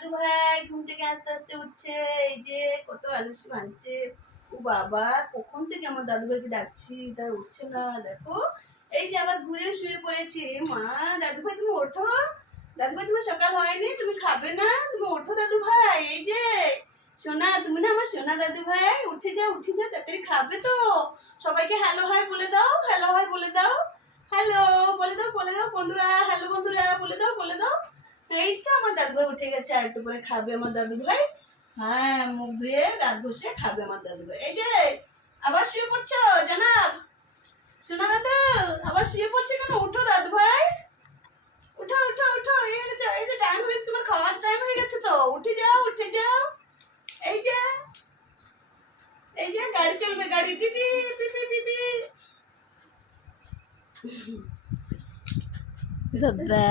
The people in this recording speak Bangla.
দাদু ভাই ঘুম থেকে আস্তে আস্তে উঠছে। এই যে কত আলস্য ভাঙছে। ও বাবা, কখন থেকে আমার দাদু ভাইকে ডাকছি, তা উঠছে না। দেখো এই যে আবার ঘুরে শুয়ে পড়েছে। মা, দাদু ভাই তুমি ওঠো। দাদু ভাই তোমার সকাল হয়নি, তুমি খাবে না? তুমি ওঠো দাদু ভাই। এই যে সোনা, তুমি না আমার সোনা দাদু ভাই, উঠে যাও উঠে যাও, তাড়াতাড়ি খাবে তো। সবাইকে হ্যালো হাই বলে দাও, হ্যালো হাই বলে দাও, হ্যালো বলে দাও বন্ধুরা, হ্যালো বন্ধুরা বলে দাও বলে দাও। এই তো আমার দাদু ভাই উঠে গেছে, আর একটু পরে খাবে আমার দাদু ভাই। হ্যাঁ, মুখ ধুয়ে দাঁত ঘষে খাবে আমার দাদু ভাই। এই যে আবার শুয়ে পড়ছো জানাব, সোনা দাদু আবার শুয়ে পড়ছে কেন? উঠো দাদু ভাই, উঠো উঠো উঠো। এই যে টাইম হয়ে গেছে, তোমার খাওয়ার টাইম হয়ে গেছে তো, উঠে যাও উঠে যাও। এই যে এই যে গাড়ি চলবে, গাড়ি টিটি টিটি টিটি। বাবা